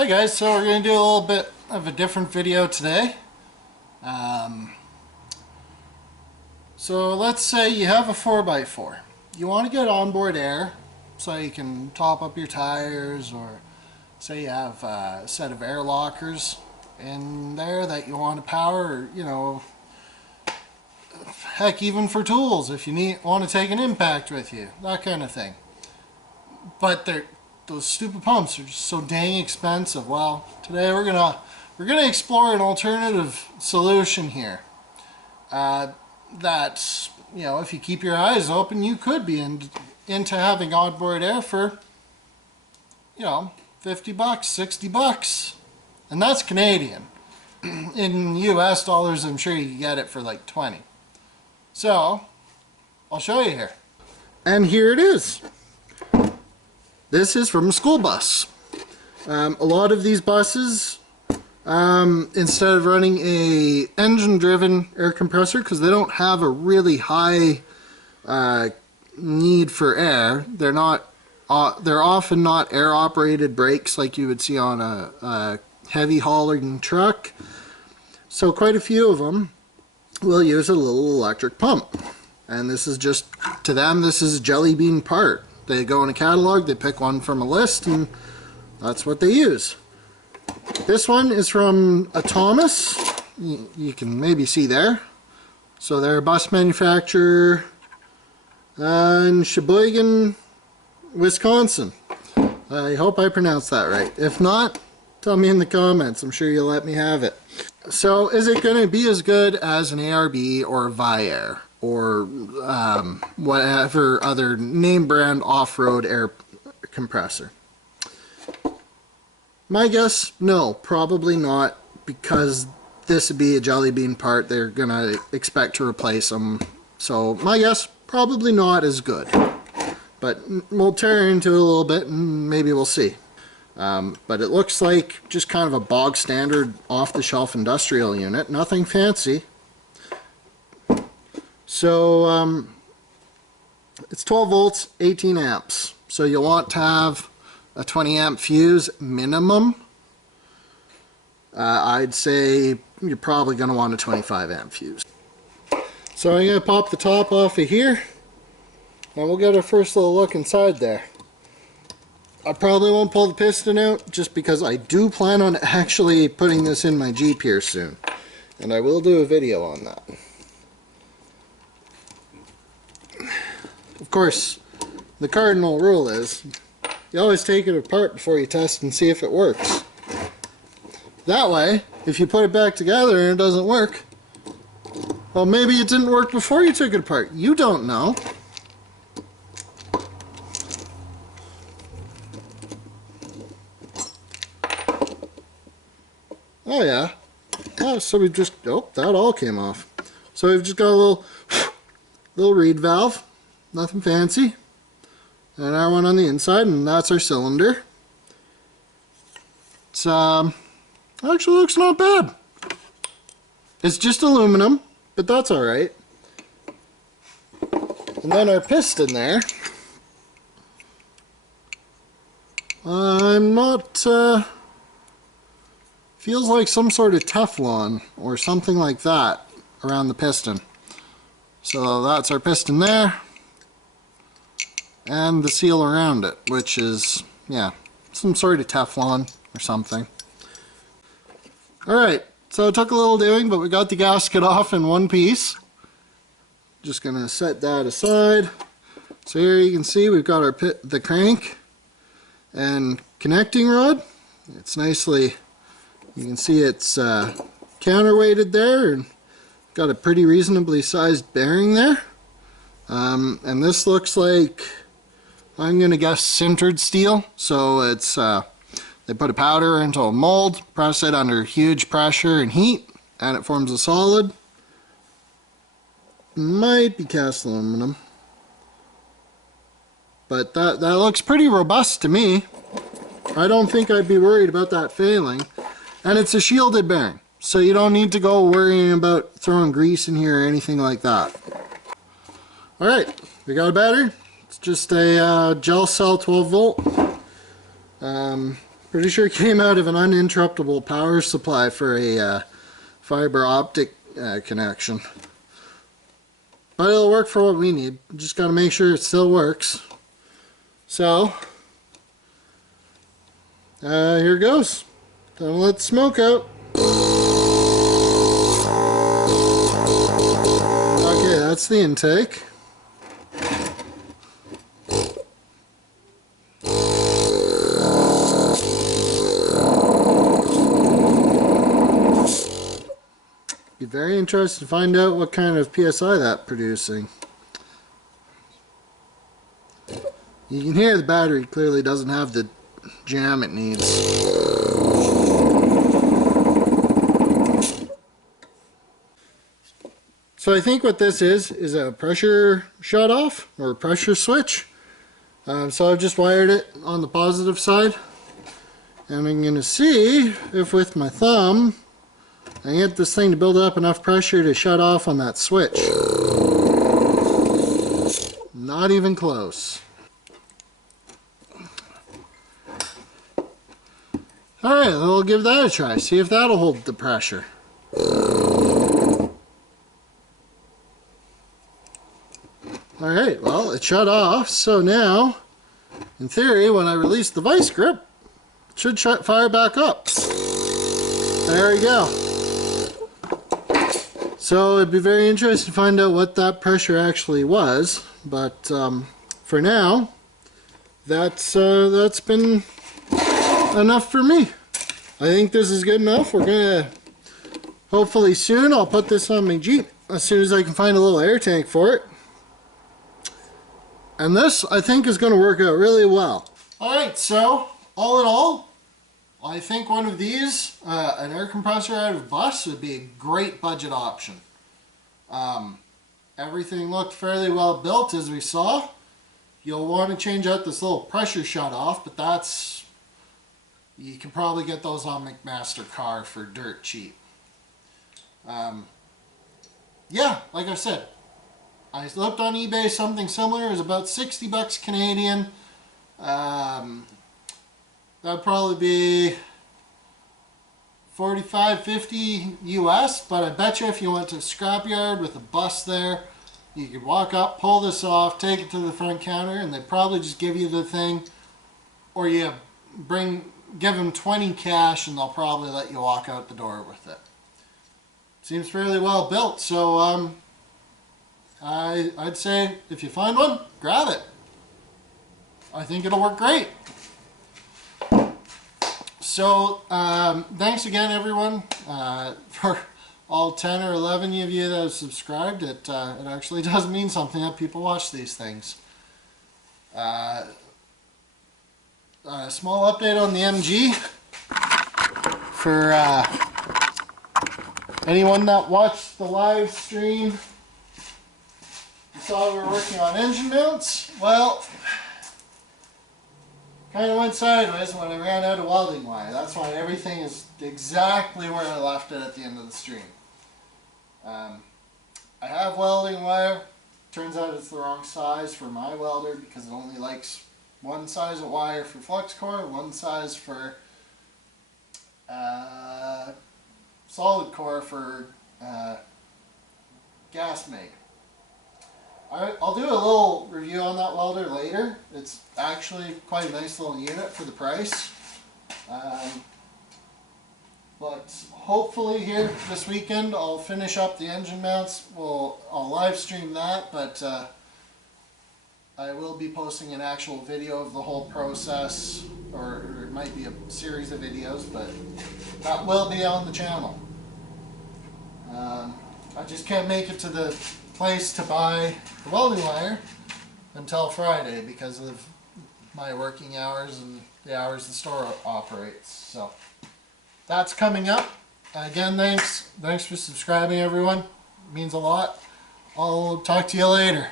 Hi guys, so we're going to do a little bit of a different video today. So let's say you have a 4x4. You want to get onboard air so you can top up your tires, or say you have a set of air lockers in there that you want to power, or, you know, heck, even for tools if you want to take an impact with you, that kind of thing. But those stupid pumps are just so dang expensive. Well, today we're gonna explore an alternative solution here. That, you know, if you keep your eyes open, you could be into having onboard air for, you know, $50, $60, and that's Canadian. In US dollars, I'm sure you can get it for like 20. So I'll show you here. And here it is. This is from a school bus. A lot of these buses, instead of running a engine-driven air compressor, because they don't have a really high need for air, they're often not air-operated brakes like you would see on a heavy hauling truck. So quite a few of them will use a little electric pump, and this is just, to them, this is a jelly bean part. They go in a catalog, they pick one from a list, and that's what they use. This one is from Thomas. You can maybe see there. So they're a bus manufacturer in Sheboygan, Wisconsin. I hope I pronounced that right. If not, tell me in the comments. I'm sure you'll let me have it. So is it going to be as good as an ARB or a Viair, or whatever other name brand off-road air compressor? My guess, no, probably not, because this would be a jelly bean part. They're gonna expect to replace them. So my guess, probably not as good. But we'll tear into it a little bit and maybe we'll see. But it looks like just kind of a bog standard off-the-shelf industrial unit, nothing fancy. So it's 12 volts, 18 amps. So you'll want to have a 20 amp fuse minimum. I'd say you're probably going to want a 25 amp fuse. So I'm going to pop the top off of here, and we'll get our first little look inside there. I probably won't pull the piston out, just because I do plan on actually putting this in my Jeep here soon, and I will do a video on that. Of course, the cardinal rule is you always take it apart before you test and see if it works. That way, if you put it back together and it doesn't work, well, maybe it didn't work before you took it apart. You don't know. Oh yeah. Oh, so we just, oh, that all came off. So we've just got a little reed valve. Nothing fancy. And our one on the inside, and that's our cylinder. It's actually looks not bad. It's just aluminum, but that's alright. And then our piston there. I'm not, feels like some sort of Teflon or something like that around the piston. So that's our piston there. And the seal around it, which is, yeah, some sort of Teflon or something. Alright, so it took a little doing, but we got the gasket off in one piece. Just gonna set that aside. So here you can see we've got our the crank and connecting rod. It's nicely, you can see it's counterweighted there, and got a pretty reasonably sized bearing there. And this looks like, I'm going to guess, sintered steel. So it's they put a powder into a mold, press it under huge pressure and heat, and it forms a solid. Might be cast aluminum, but that looks pretty robust to me. I don't think I'd be worried about that failing. And it's a shielded bearing, so you don't need to go worrying about throwing grease in here or anything like that. Alright, we got a battery. It's just a gel cell 12 volt. Pretty sure it came out of an uninterruptible power supply for a fiber optic connection. But it'll work for what we need. Just got to make sure it still works. So, here goes. Time to let the smoke out. Okay, that's the intake. Be very interested to find out what kind of PSI that's producing. You can hear the battery clearly doesn't have the jam it needs. So I think what this is a pressure shut off or pressure switch. So I've just wired it on the positive side, and I'm going to see if with my thumb I can get this thing to build up enough pressure to shut off on that switch. Not even close. Alright, we'll give that a try, see if that'll hold the pressure. Alright, well, it shut off, so now, in theory, when I release the vice grip, it should fire back up. There we go. So it'd be very interesting to find out what that pressure actually was, but for now, that's been enough for me. I think this is good enough. We're gonna, hopefully soon, I'll put this on my Jeep as soon as I can find a little air tank for it. And this, I think, is going to work out really well. Alright, so, all in all, I think one of these, an air compressor out of bus, would be a great budget option. Everything looked fairly well built, as we saw. You'll want to change out this little pressure shut off, but that's, you can probably get those on McMaster-Carr for dirt cheap. Yeah, like I said, I looked on eBay, something similar. It was about 60 bucks Canadian. That'd probably be 45, 50 US, but I bet you if you went to a scrapyard with a bus there, you could walk up, pull this off, take it to the front counter, and they'd probably just give you the thing, or you give them 20 cash and they'll probably let you walk out the door with it. Seems fairly well built, so I'd say if you find one, grab it. I think it'll work great. So thanks again everyone for all 10 or 11 of you that have subscribed. It actually does mean something that people watch these things. A small update on the MG for anyone that watched the live stream. You saw we were working on engine mounts. Well, kind of went sideways when I ran out of welding wire. That's why everything is exactly where I left it at the end of the stream. I have welding wire. Turns out it's the wrong size for my welder because it only likes one size of wire for flux core, one size for solid core for gas make. I'll do a little review on that welder later. It's actually quite a nice little unit for the price. But hopefully here this weekend I'll finish up the engine mounts. I'll live stream that, but I will be posting an actual video of the whole process, or it might be a series of videos, but that will be on the channel. I just can't make it to the place to buy the welding wire until Friday because of my working hours and the hours the store operates. So that's coming up. Again, thanks for subscribing everyone. It means a lot. I'll talk to you later.